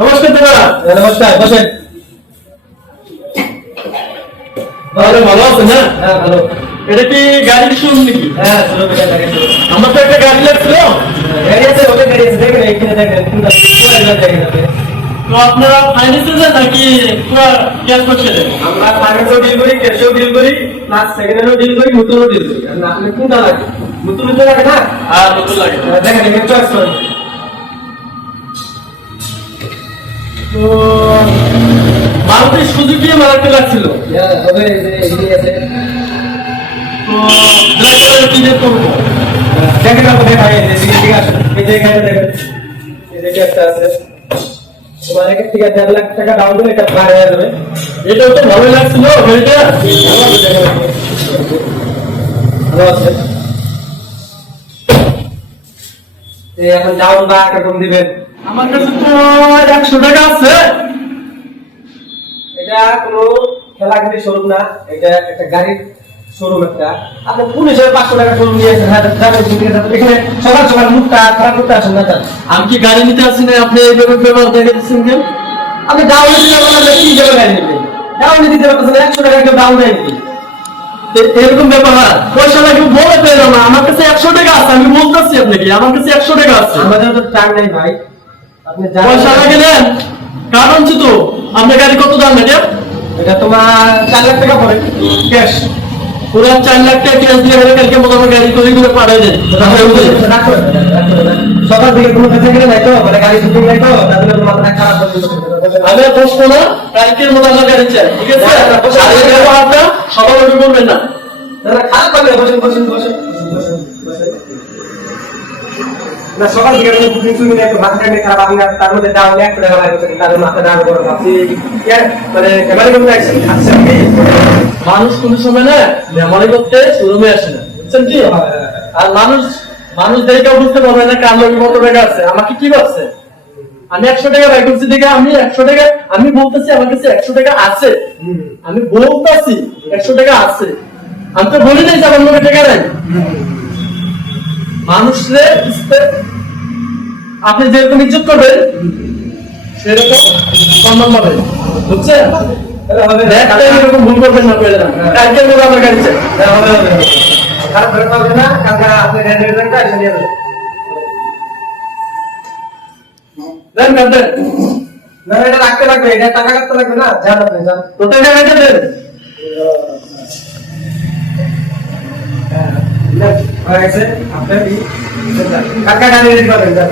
নমস্কার দাদা। নমস্কার, বসেন। তাহলে ভালো আছেন না? হ্যাঁ, ভালো। এটা কি গাড়ির শোরুম নাকি? হ্যাঁ, চলো বেটা, দেখেন চলো। আমার তো একটা গাড়ি লাগছিল। গাড়ি আছে, ওদের গাড়ি আছে, দেখেন এইখানে দেখেন, পুরো দেখেন আপনি। তো আপনারা ফাইন্যান্সে যান নাকি পুরো ক্যাশ করছে? আমরা ফাইন্যান্সও ডিল করি, ক্যাশও ডিল করি, প্লাস সেকেন্ড হ্যান্ডও ডিল করি, নতুনও ডিল করি। আর আপনি কোনটা লাগে? নতুন তো লাগে না? আর নতুন লাগে। দেখেন এখানে চয়েস করেন। তো মারুতি সুজুকি আমার একটা লাগছিল। হ্যাঁ, তবে এই যে এদিকে আছে। তো ব্ল্যাক কালার কি রেট করবো? দেখেন আপনি দেখাই, এদিকে ঠিক আছে। এই যে এখানে দেখেন, এদিকে একটা আছে। তোমার এখান থেকে 1.5 লাখ টাকা ডাউন দিলে এটা ভাড়া হয়ে যাবে। এটাও তো ভালোই লাগছিল গাড়িটা। ভালো আছে, দেখেন আপনি। ভালো আছে। এই এখন ডাউন বা কিরকম দিবেন? আমার কাছে তো 100 টাকা আছে। এটা কোনো খেলাঘাটি শোরুম না, এটা একটা গাড়ির শোরুম। একটা আপনি পুলিশের 500 টাকা শোরুম নিয়েছেন, হ্যাঁ যাবেন এখানে সকাল সকাল মুখটা খারাপ করতে আসেন না। আমি কি গাড়ি নিতে আসছি না, আপনি এইভাবে ব্যবহার দেখে দিচ্ছেন কেন? আপনি ডাউনে দিতে পারবেন না, কি যাবে গাড়ি নিতে? ডাউনে দিতে পারবেন 100 টাকা কেউ ডাউন দেয় নাকি? এরকম ব্যাপার, পয়সা লাগে বলে পেলাম না। আমার কাছে 100 টাকা আছে, আমি বলতেছি আপনাকে আমার কাছে 100 টাকা আছে। আমাদের তো টাইম নাই ভাই, আপনি পয়সা লাগে নেন, কারণ ছিল তো আপনার গাড়ি কত দাম এটা? এটা তোমার 4 লাখ টাকা পড়ে ক্যাশ। পুরো 4 লাখ টাকা ক্যাশ দিয়ে গেলে কালকে মোটামুটি গাড়ি তৈরি করে পাঠিয়ে দেন। সকাল থেকে কোনো কাছে গেলে নাই তো, মানে গাড়ি শুটিং নাই তো, তাহলে মাথা খারাপ হয়ে যাবে। আমি আর বসবো না, কালকের মতো আমার গাড়ি চাই, ঠিক আছে? আর এই ব্যবহারটা সকালে উঠে করবেন না। খারাপ পাবে, বসেন বসেন বসেন বসেন। না, সকাল থেকে কোনো বুকিং শুনি একটু মাথা টাইমে খারাপ, আমি তার মধ্যে ডাউন 100 টাকা লাগে, তার মাথা ডাউন করে ভাবছি মানে ক্যামেরা করতে আসছে নাকি? মানুষ কোন সময় না মেমোরি করতে শোরুমে আসে না, বুঝছেন কি? আর মানুষ দেখে বুঝতে পারবে না কার লোক কত টাকা আছে, আমাকে কি ভাবছে? আমি 100 টাকা বাই করছি দেখে আমি 100 টাকা, আমি বলতেছি আমার কাছে 100 টাকা আছে, আমি বলতেছি 100 টাকা আছে, আমি তো বলি নাই যে আমার লোকের টাকা নাই। মানুষরে আপনি যেরকম ইজ্জত করবেন সেরকম সম্মান পাবেন, বুঝছেন? এরকম ভুল করবেন না, পেলে না কালকে আমার গাড়ি চাই। খারাপ ধরে পাবে না, কালকে আপনি রেন্টটা এসে নিয়ে যাবেন। দেন দেন, না এটা রাখতে লাগবে, এটা টাকা কাটতে লাগবে না, যান আপনি যান। তো টাকা কেটে দেন। হয়ে গেছে আপনার কালকে গাড়ি রেডি করবেন, যান।